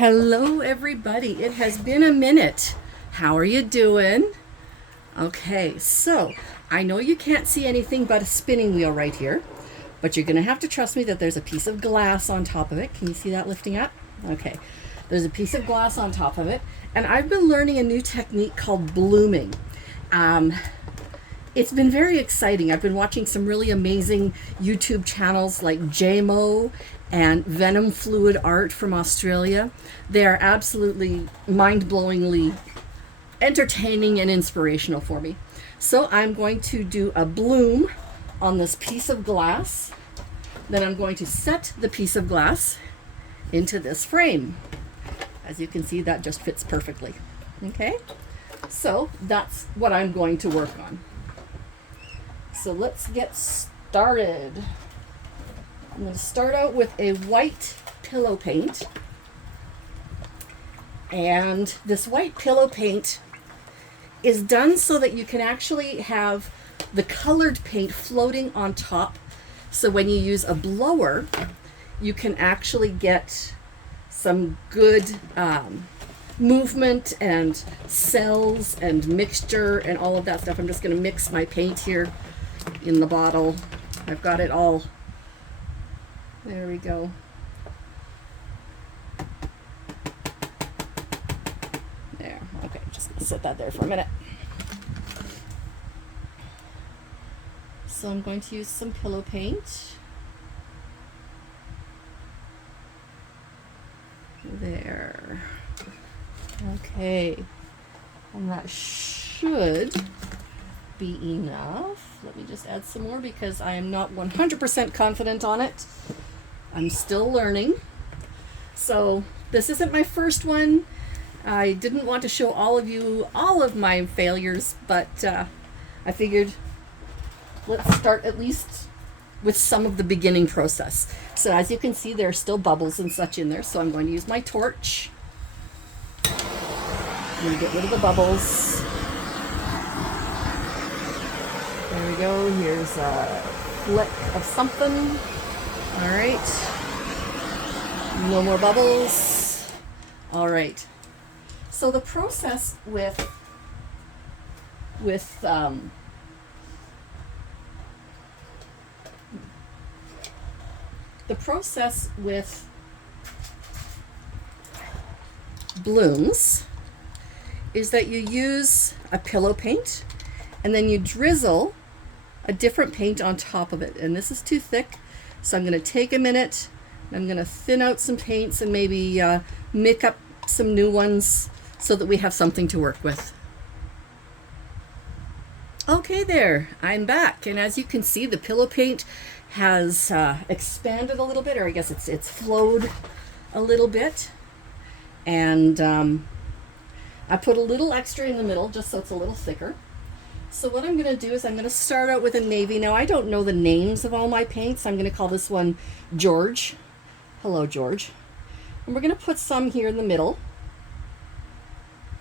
Hello, everybody. It has been a minute. How are you doing? Okay, so I know you can't see anything but a spinning wheel right here, but you're going to have to trust me that there's a piece of glass on top of it. Can you see that lifting up? Okay, there's a piece of glass on top of it, and I've been learning a new technique called blooming. It's been very exciting. I've been watching some really amazing YouTube channels like JMO and Venom Fluid Art from Australia. They are absolutely mind-blowingly entertaining and inspirational for me. So I'm going to do a bloom on this piece of glass. Then I'm going to set the piece of glass into this frame. As you can see, that just fits perfectly. Okay? So that's what I'm going to work on. So let's get started. I'm going to start out with a white pillow paint. And this white pillow paint is done so that you can actually have the colored paint floating on top. So when you use a blower, you can actually get some good movement and cells and mixture and all of that stuff. I'm just going to mix my paint here in the bottle. I've got it all. There we go. There. Okay, just gonna set that there for a minute. So I'm going to use some pillow paint. There. Okay. And that should be enough. Let me just add some more because I am not 100% confident on it. I'm still learning. So this isn't my first one. I didn't want to show all of you all of my failures, but I figured let's start at least with some of the beginning process. So as you can see, there are still bubbles and such in there. So I'm going to use my torch. I'm going to get rid of the bubbles. There we go. Here's a flick of something. All right. No more bubbles. All right. So the process with blooms is that you use a pillow paint and then you drizzle a different paint on top of it. And this is too thick, so I'm going to take a minute. I'm going to thin out some paints and maybe make up some new ones so that we have something to work with. Okay, there, I'm back. And as you can see, the pillow paint has expanded a little bit, or I guess it's flowed a little bit. And I put a little extra in the middle just so it's a little thicker. So what I'm going to do is I'm going to start out with a navy. Now, I don't know the names of all my paints. I'm going to call this one George. Hello, George. And we're going to put some here in the middle.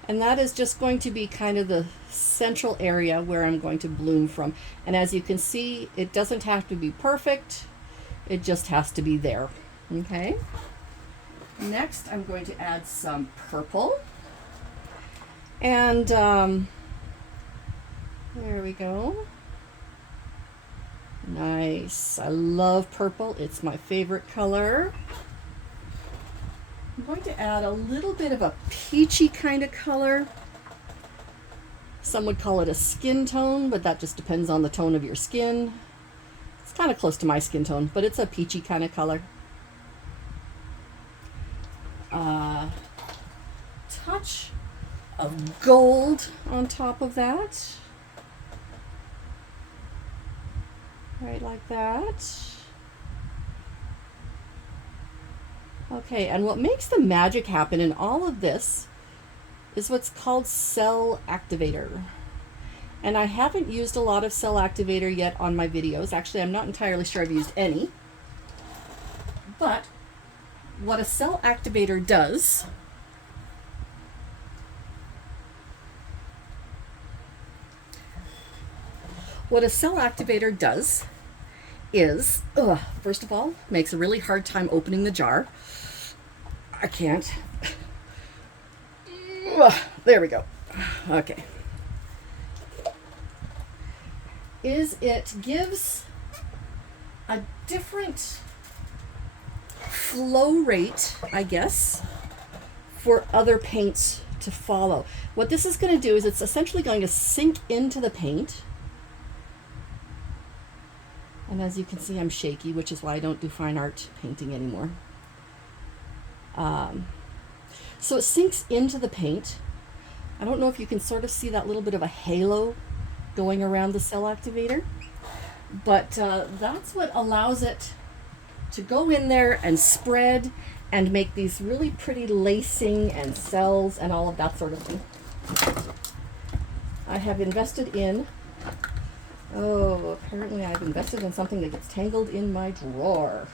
And that is just going to be kind of the central area where I'm going to bloom from. And as you can see, it doesn't have to be perfect. It just has to be there. Okay. Next, I'm going to add some purple. And there we go. Nice. I love purple. It's my favorite color. I'm going to add a little bit of a peachy kind of color. Some would call it a skin tone, but that just depends on the tone of your skin. It's kind of close to my skin tone, but it's a peachy kind of color. Touch of gold on top of that. Right like that. Okay, and what makes the magic happen in all of this is what's called cell activator. And I haven't used a lot of cell activator yet on my videos. Actually, I'm not entirely sure I've used any. But what a cell activator does is, first of all, makes a really hard time opening the jar. I can't. There we go. Okay. It gives a different flow rate, I guess, for other paints to follow. What this is going to do is it's essentially going to sink into the paint. And as you can see, I'm shaky, which is why I don't do fine art painting anymore. So it sinks into the paint. I don't know if you can sort of see that little bit of a halo going around the cell activator, but that's what allows it to go in there and spread and make these really pretty lacing and cells and all of that sort of thing. I have invested in, apparently I've invested in something that gets tangled in my drawer.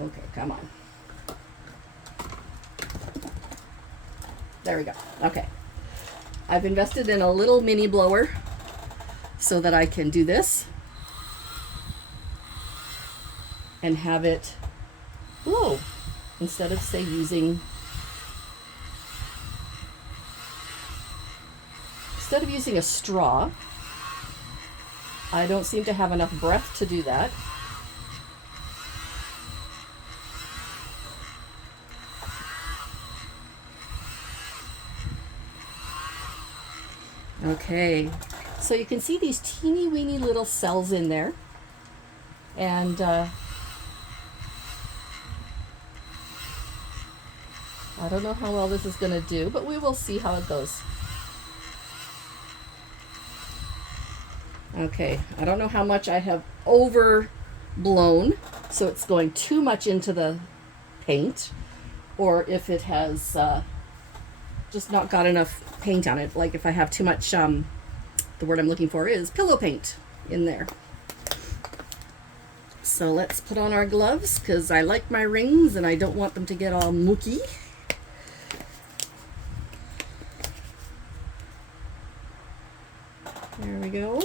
Okay, come on. There we go. Okay. I've invested in a little mini blower so that I can do this and have it blow instead of, say, using a straw. I don't seem to have enough breath to do that. Okay, so you can see these teeny weeny little cells in there, and I don't know how well this is going to do, but we will see how it goes. Okay, I don't know how much I have overblown, so it's going too much into the paint, or if it has just not got enough paint on it, like if I have too much, the word I'm looking for is pillow paint in there. So let's put on our gloves, because I like my rings and I don't want them to get all mooky. There we go.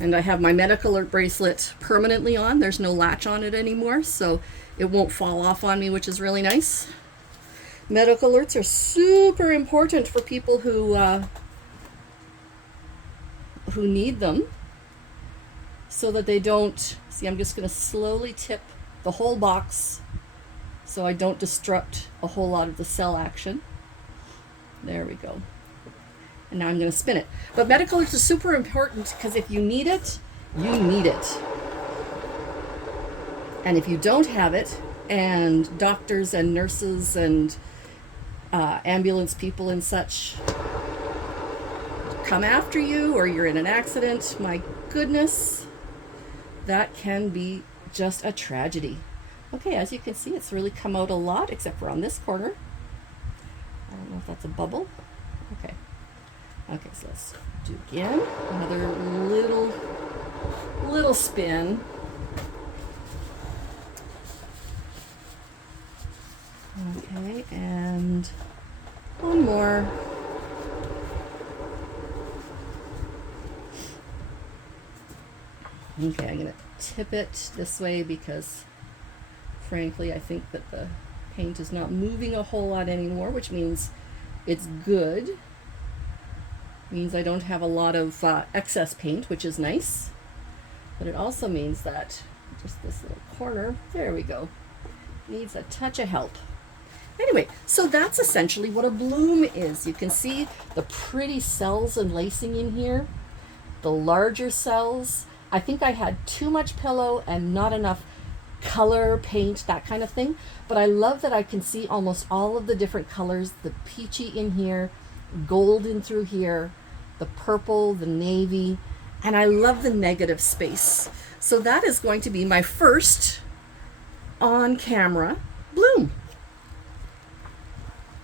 And I have my medical alert bracelet permanently on. There's no latch on it anymore, so it won't fall off on me, which is really nice. Medical alerts are super important for people who need them, so that they don't, see, I'm just going to slowly tip the whole box so I don't disrupt a whole lot of the cell action. There we go. And now I'm going to spin it. But medical alerts are super important, because if you need it, you need it. And if you don't have it, and doctors and nurses and ambulance people and such come after you, or you're in an accident, my goodness, that can be just a tragedy. Okay, as you can see, it's really come out a lot, except for on this corner. I don't know if that's a bubble. Okay. Okay, so let's do again. Another little spin. Okay, and one more. Okay, I'm going to tip it this way because, frankly, I think that the paint is not moving a whole lot anymore, which means it's good. Means I don't have a lot of excess paint, which is nice. But it also means that just this little corner, there we go, needs a touch of help. Anyway, so that's essentially what a bloom is. You can see the pretty cells and lacing in here, the larger cells. I think I had too much pillow and not enough color, paint, that kind of thing. But I love that I can see almost all of the different colors, the peachy in here, gold in through here, the purple, the navy, and I love the negative space. So that is going to be my first on camera bloom.